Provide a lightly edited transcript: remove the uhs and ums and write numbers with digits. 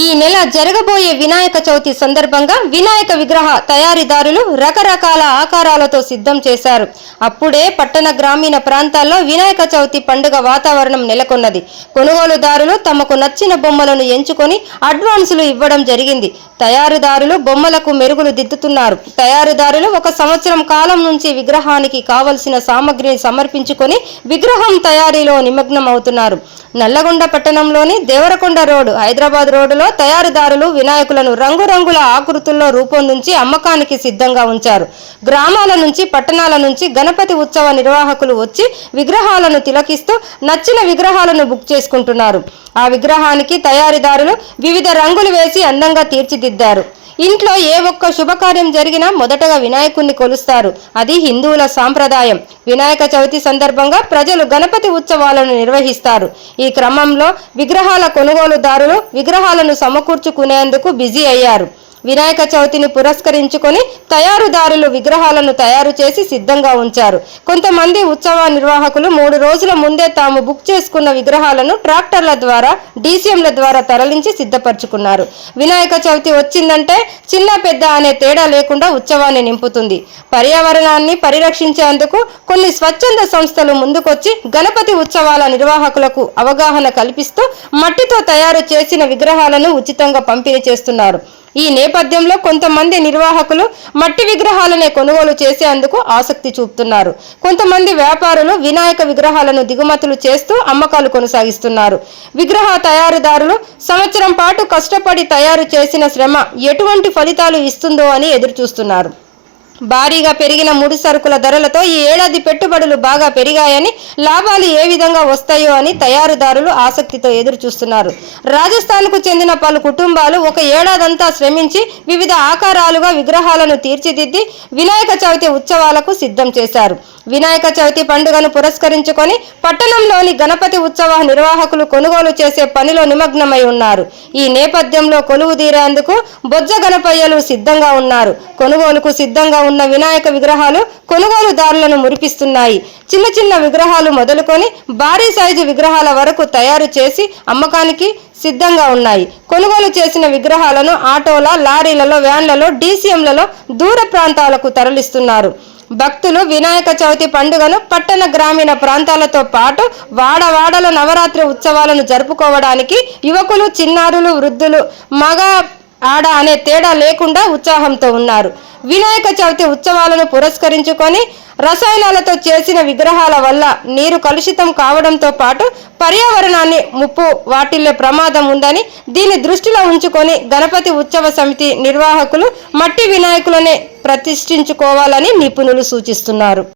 ఈ నెల జరగబోయే వినాయక చవితి సందర్భంగా వినాయక విగ్రహ తయారీదారులు రకరకాల ఆకారాలతో సిద్ధం చేశారు. అప్పుడే పట్టణ గ్రామీణ ప్రాంతాల్లో వినాయక చవితి పండుగ వాతావరణం నెలకొన్నది. కొనుగోలుదారులు తమకు నచ్చిన బొమ్మలను ఎంచుకొని అడ్వాన్సులు ఇవ్వడం జరిగింది. తయారీదారులు బొమ్మలకు మెరుగులు దిద్దుతున్నారు. తయారీదారులు 1 సంవత్సరం కాలం నుంచి విగ్రహానికి కావలసిన సామగ్రిని సమర్పించుకొని విగ్రహం తయారీలో నిమగ్నం అవుతున్నారు. నల్లగొండ పట్టణంలోని దేవరకొండ రోడ్డు, హైదరాబాద్ రోడ్డులో తయారీదారులు వినాయకులను రంగురంగుల ఆకృతుల్లో రూపొందించి అమ్మకానికి సిద్ధంగా ఉంచారు. గ్రామాల నుంచి, పట్టణాల నుంచి గణపతి ఉత్సవ నిర్వాహకులు వచ్చి విగ్రహాలను తిలకిస్తూ నచ్చిన విగ్రహాలను బుక్ చేసుకుంటున్నారు. ఆ విగ్రహానికి తయారీదారులు వివిధ రంగులు వేసి అందంగా తీర్చిదిద్దారు. ఇంట్లో ఏ ఒక్క శుభకార్యం జరిగినా మొదటగా వినాయకుణ్ణి కొలుస్తారు. అది హిందువుల సాంప్రదాయం. వినాయక చవితి సందర్భంగా ప్రజలు గణపతి ఉత్సవాలను నిర్వహిస్తారు. ఈ క్రమంలో విగ్రహాల కొనుగోలుదారులు విగ్రహాలను సమకూర్చుకునేందుకు బిజీ అయ్యారు. వినాయక చవితిని పురస్కరించుకొని తయారుదారులు విగ్రహాలను తయారు చేసి సిద్ధంగా ఉంచారు. కొంతమంది ఉత్సవ నిర్వాహకులు 3 రోజుల ముందే తాము బుక్ చేసుకున్న విగ్రహాలను ట్రాక్టర్ల ద్వారా, డీసీఎంల ద్వారా తరలించి సిద్ధపరచుకున్నారు. వినాయక చవితి వచ్చిందంటే చిన్న పెద్ద అనే తేడా లేకుండా ఉత్సవాన్ని నింపుతుంది. పర్యావరణాన్ని పరిరక్షించేందుకు కొన్ని స్వచ్ఛంద సంస్థలు ముందుకొచ్చి గణపతి ఉత్సవాల నిర్వాహకులకు అవగాహన కల్పిస్తూ మట్టితో తయారు చేసిన విగ్రహాలను ఉచితంగా పంపిణీ చేస్తున్నారు. ఈ నేపథ్యంలో కొంతమంది నిర్వాహకులు మట్టి విగ్రహాలనే కొనుగోలు చేసేందుకు ఆసక్తి చూపుతున్నారు. కొంతమంది వ్యాపారులు వినాయక విగ్రహాలను దిగుమతులు చేస్తూ అమ్మకాలు కొనసాగిస్తున్నారు. విగ్రహ తయారీదారులు సంవత్సరం పాటు కష్టపడి తయారు చేసిన శ్రమ ఎటువంటి ఫలితాలు ఇస్తుందో అని ఎదురుచూస్తున్నారు. భారీగా పెరిగిన ముడి సరుకుల ధరలతో ఈ ఏడాది పెట్టుబడులు బాగా పెరిగాయని, లాభాలు ఏ విధంగా వస్తాయో అని తయారీదారులు ఆసక్తితో ఎదురు చూస్తున్నారు. రాజస్థాన్కు చెందిన పలు కుటుంబాలు 1 ఏడాదంతా శ్రమించి వివిధ ఆకారాలుగా విగ్రహాలను తీర్చిదిద్ది వినాయక చవితి ఉత్సవాలకు సిద్ధం చేశారు. వినాయక చవితి పండుగను పురస్కరించుకొని పట్టణంలోని గణపతి ఉత్సవ నిర్వాహకులు కొనుగోలు చేసే పనిలో నిమగ్నమై ఉన్నారు. ఈ నేపథ్యంలో కొలువు తీరేందుకు బొజ్జ గణపయ్యలు సిద్ధంగా ఉన్నారు. కొనుగోలుకు సిద్ధంగా ఉన్న వినాయక విగ్రహాలు కొనుగోలుదారులను మురిపిస్తున్నాయి. చిన్న చిన్న విగ్రహాలు మొదలుకొని భారీ సైజు విగ్రహాల వరకు తయారు చేసి అమ్మకానికి సిద్ధంగా ఉన్నాయి. కొనుగోలు చేసిన విగ్రహాలను ఆటోల, లారీలలో, వ్యాన్లలో, డీసీఎంలలో దూర ప్రాంతాలకు తరలిస్తున్నారు. భక్తులు వినాయక చవితి పండుగను పట్టణ గ్రామీణ ప్రాంతాలతో పాటు వాడవాడల నవరాత్రి ఉత్సవాలను జరుపుకోవడానికి యువకులు, చిన్నారులు, వృద్ధులు, మగ ఆడ అనే తేడా లేకుండా ఉత్సాహంతో ఉన్నారు. వినాయక చవితి ఉత్సవాలను పురస్కరించుకొని రసాయనాలతో చేసిన విగ్రహాల వల్ల నీరు కలుషితం కావడంతో పాటు పర్యావరణాన్ని ముప్పు వాటిల్లే ప్రమాదం ఉందని, దీన్ని దృష్టిలో ఉంచుకొని గణపతి ఉత్సవ సమితి నిర్వాహకులు మట్టి వినాయకులనే ప్రతిష్ఠించుకోవాలని నిపుణులు సూచిస్తున్నారు.